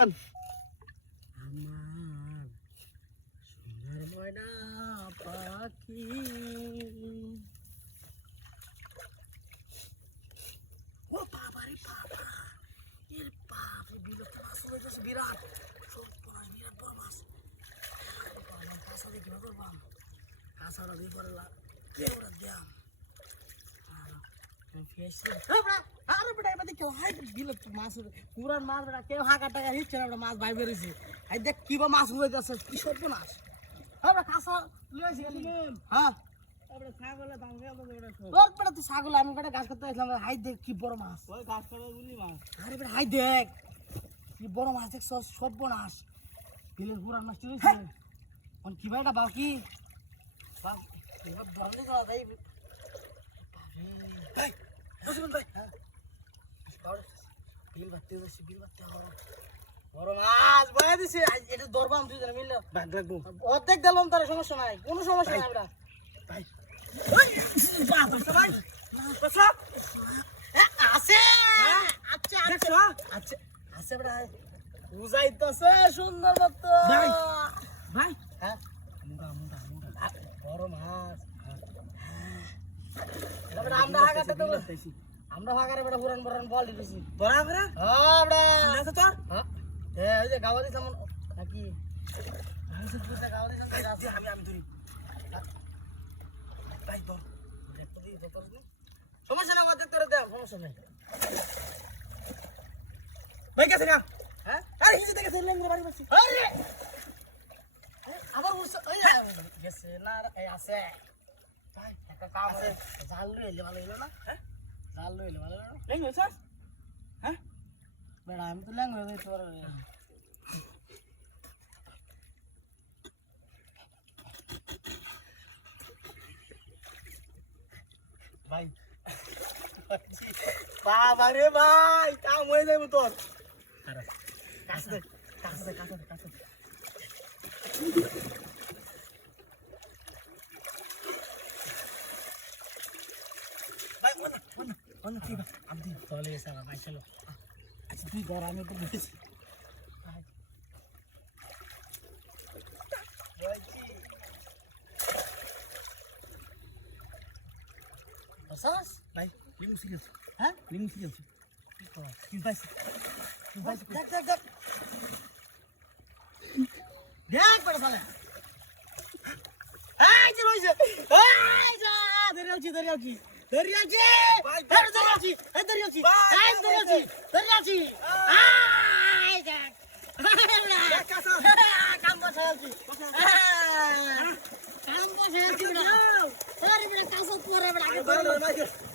আমার সোনার ময়না পাখি ও বাবা রে বাবা এর বাপ রে বিলতে মাছ হইতেছে বিরাট সব বড় বিরাট বড় মাছ কাঁচা দিয়ে কিনা করবাম কাঁচাটা দিয়ে পরে কেউরা দেয়াম আরে বেটা এবার কেউ হাই বিলত মাছ পুরান মাছ বেটা কেউ হাঁকা টাকা হিচ্ছে না মাছ বাইর বেরিয়েছে হাই দেখ কি বা মাছ হয়ে যাচ্ছে কি সর্বনাশ আমরা কাঁচা লইছি হ্যাঁ ছাগল তুই ছাগল আমি বেটা গাছ করতে আসলাম হাই দেখ কি বড় মাছ ওই গাছ করে গুলি মাছ আরে বেটা হাই দেখ কি বড় মাছ দেখ সর্বনাশ বিলের পুরান মাছ চলেছে কি ভাইটা বাকি বাপ এবার ধরলে যাওয়া যাই ভাই বুঝবেন ভাই হ্যাঁ বিল বাড়তে যাচ্ছে বিল বাড়তে হবে বড় মাছ বয়া দিছে এটা দরবাম তুই জানা মিললে ভাগ রাখবো অর্ধেক দিলাম তার সমস্যা নাই কোনো সমস্যা নাই আমরা ভাই ভাই আচ্ছা আছে আচ্ছা আচ্ছা আচ্ছা আছে ভাই বুঝাইতেছে সুন্দর মতো ভাই ভাই হ্যাঁ মুড়া মুড়া মুড়া বড় মাছ আমরা হাগাতে তো আমরা ভাগারে বড় পুরান পুরান বল দিছি বড়া করে হ্যাঁ বড়া আছে তোর হ্যাঁ এই যে গাওয়া দিছ মন নাকি আমি শুধু বুঝতে গাওয়া দিছ আমি ধরি ভাই তো দেখতে দিই তো তোর সমস্যা না আমাদের তোরে দাও সমস্যা নাই ভাই কাছে না হ্যাঁ আরে হিজে দেখে লেঙ্গুর বাড়ি বসি আরে আবার বসে ওই গেছে না এই আছে ভাই একটা কাম আছে জাল লইলে ভালো হলো না হ্যাঁ জাল লইলে ভালো হলো না লেঙ্গ স্যার হ্যাঁ বেড়া আমি তো লেঙ্গ হয়ে তোর ভাই বাবা রে ভাই কাম হয়ে যাবে তোর কাছে দে কাছে দে কাছে দে কাছে দে ভাই অন্য কি আপনি চলে এসে আমার ভাই চলো আচ্ছা তুই ঘর আমি তো বলেছি বসাস ভাই লিমু সিরিয়াস হ্যাঁ লিমু সিরিয়াস কি পাইছ কি পাইছ দেখ দেখ দেখ দেখ বড় সালে এই যে রইছে এই যা ধরিয়াছি ধরিয়াছি ধরিয়াছি ভাই ধরিয়াছি এই ধরিয়াছি এই ধরিয়াছি ধরিয়াছি এই দেখ কাঁচা কাম বসাইছি কাম বসাইছি না আরে বড় কাঁচা পরে বড়